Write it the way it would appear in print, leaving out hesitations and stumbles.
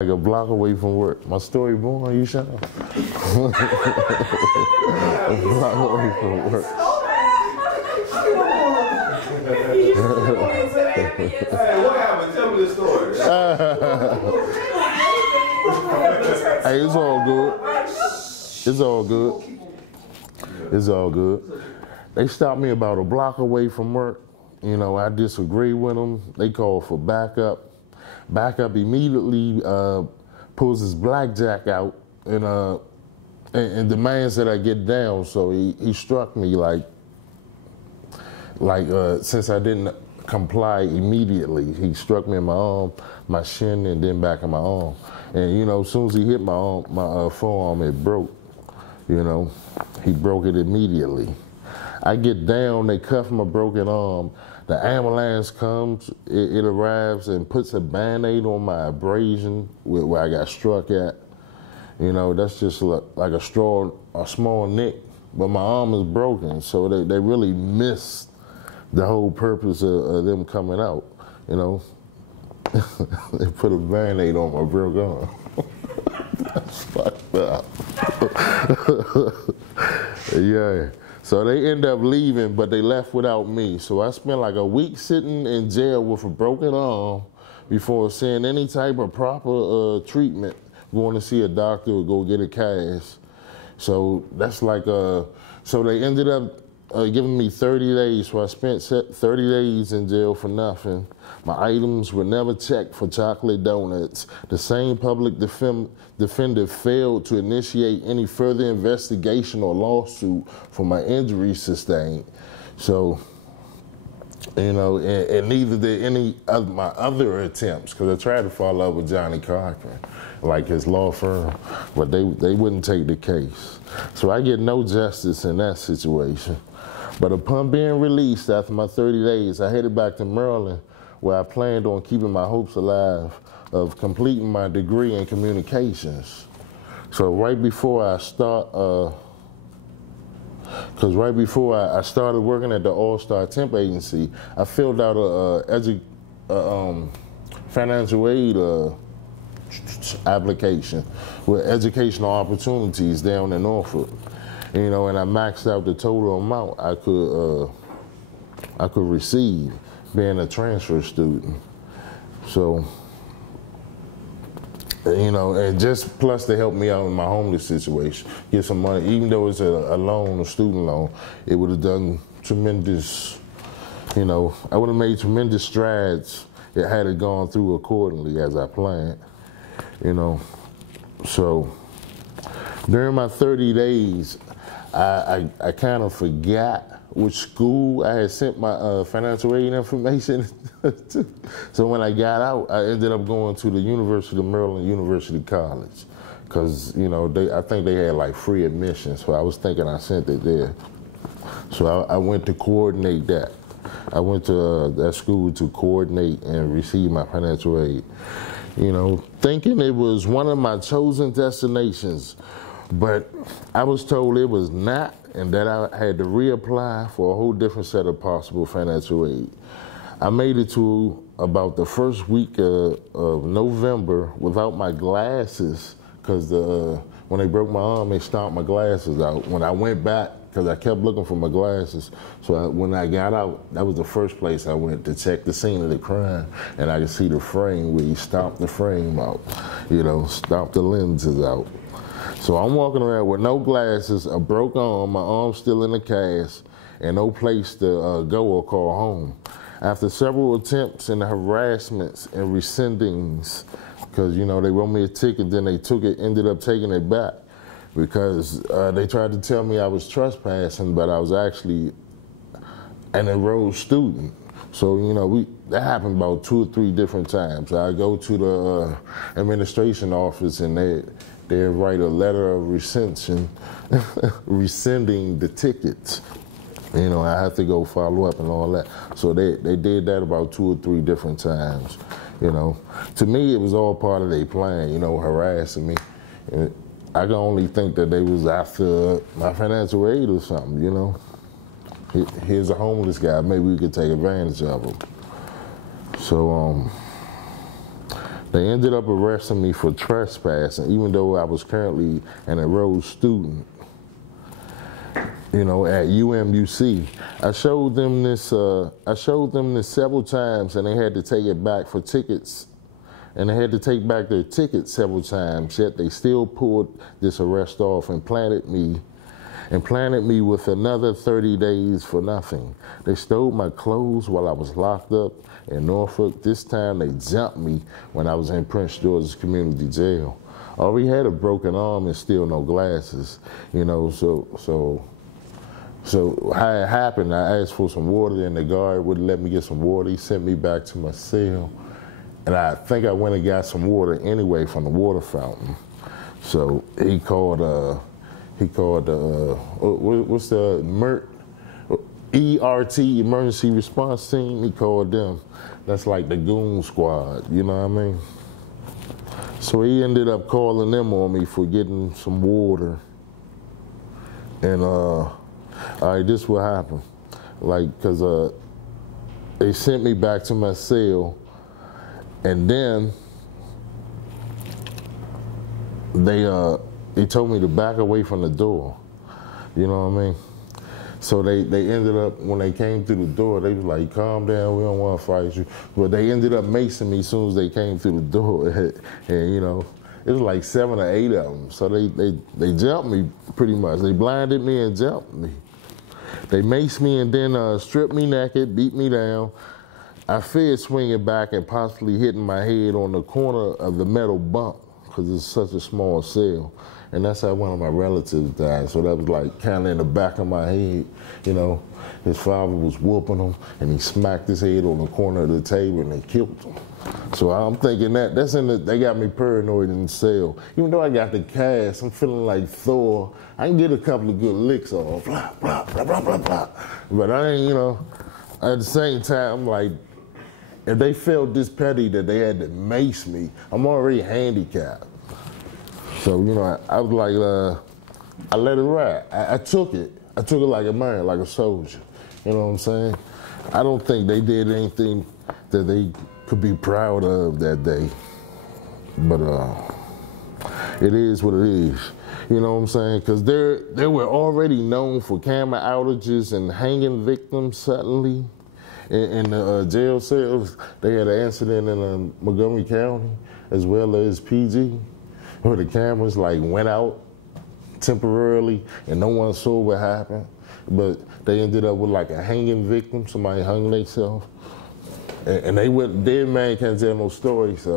Like a block away from work. My story born, you shut up. A block away from work. Hey, what happened? Tell me the story. Hey, it's all good. It's all good. It's all good. They stopped me about a block away from work. You know, I disagree with them. They called for backup. Backup immediately pulls his blackjack out and demands that I get down. So he struck me like since I didn't comply immediately. He struck me in my arm, my shin, and then back of my arm. And you know, as soon as he hit my arm, my forearm, it broke. You know, he broke it immediately. I get down, they cuff my broken arm. The ambulance comes, it arrives and puts a Band-Aid on my abrasion where I got struck at. You know, that's just like a small nick, but my arm is broken, so they really missed the whole purpose of them coming out, you know. They put a Band-Aid on my broken arm. That's fucked up. Yeah. So they end up leaving, but they left without me. So I spent like a week sitting in jail with a broken arm before seeing any type of proper treatment, going to see a doctor or go get a cast. So that's like, so they ended up giving me 30 days. So I spent 30 days in jail for nothing. My items were never checked for chocolate donuts. The same public defender failed to initiate any further investigation or lawsuit for my injuries sustained. So, you know, and neither did any of my other attempts, because I tried to follow up with Johnny Cochran, like his law firm, but they wouldn't take the case. So I get no justice in that situation. But upon being released after my 30 days, I headed back to Maryland, where I planned on keeping my hopes alive of completing my degree in communications. So right before I started working at the All-Star Temp Agency, I filled out a financial aid application with educational opportunities down in Norfolk. You know, and I maxed out the total amount I could receive being a transfer student. So, you know, and just plus to help me out in my homeless situation, get some money, even though it's a loan, a student loan, it would have done tremendous, you know, I would have made tremendous strides had it gone through accordingly as I planned, you know. So during my 30 days, I kind of forgot which school I had sent my financial aid information to. So when I got out, I ended up going to the University of Maryland University College, because, you know, I think they had like free admission, so I was thinking I sent it there. So I went to coordinate that. I went to that school to coordinate and receive my financial aid, you know, thinking it was one of my chosen destinations. But I was told it was not, and that I had to reapply for a whole different set of possible financial aid. I made it to about the first week of November without my glasses, because when they broke my arm, they stomped my glasses out. When I went back, because I kept looking for my glasses, so when I got out, that was the first place I went to check the scene of the crime, and I could see the frame where he stomped the frame out, you know, stomped the lenses out. So I'm walking around with no glasses, a broke arm, my arm still in the cast, and no place to go or call home. After several attempts and harassments and rescindings, because, you know, they wrote me a ticket, then they ended up taking it back, because they tried to tell me I was trespassing, but I was actually an enrolled student. So, you know, that happened about 2 or 3 different times. I go to the administration office, and they write a letter of rescission, rescinding the tickets. You know, I have to go follow up and all that. So they did that about 2 or 3 different times, you know. To me, it was all part of their plan, you know, harassing me. And I can only think that they was after my financial aid or something, you know. Here's a homeless guy, maybe we could take advantage of him. So They ended up arresting me for trespassing, even though I was currently an enrolled student, you know, at UMUC. I showed them this several times, and they had to take it back for tickets. And they had to take back their tickets several times, yet they still pulled this arrest off and planted me with another 30 days for nothing. They stole my clothes while I was locked up in Norfolk. This time they jumped me when I was in Prince George's Community Jail. I already had a broken arm and still no glasses, you know, so how it happened, I asked for some water and the guard wouldn't let me get some water. He sent me back to my cell. And I think I went and got some water anyway from the water fountain. So he called what's the ERT, Emergency Response Team. He called them. That's like the goon squad, you know what I mean? So he ended up calling them on me for getting some water. And all right, this is what happened. Like, cause they sent me back to my cell. And then they told me to back away from the door. You know what I mean? So they ended up, when they came through the door, they was like, calm down, we don't want to fight you. But they ended up macing me as soon as they came through the door. And you know, it was like 7 or 8 of them. So they jumped me pretty much. They blinded me and jumped me. They maced me and then stripped me naked, beat me down. I feared swinging back and possibly hitting my head on the corner of the metal bunk because it's such a small cell. And that's how one of my relatives died. So that was like kind of in the back of my head, you know. His father was whooping him and he smacked his head on the corner of the table and they killed him. So I'm thinking they got me paranoid in the cell. Even though I got the cast, I'm feeling like Thor. I can get a couple of good licks off, blah, blah, blah, blah, blah, blah. But I ain't, you know, at the same time, I'm like, if they felt this petty that they had to mace me, I'm already handicapped. So, you know, I was like, I let it ride. I took it. I took it like a man, like a soldier. You know what I'm saying? I don't think they did anything that they could be proud of that day. But it is what it is. You know what I'm saying? Because they were already known for camera outages and hanging victims suddenly. In the jail cells. They had an incident in Montgomery County as well as PG where the cameras like went out temporarily and no one saw what happened. But they ended up with like a hanging victim, somebody hung themselves. And they went, dead man can't tell no story, so.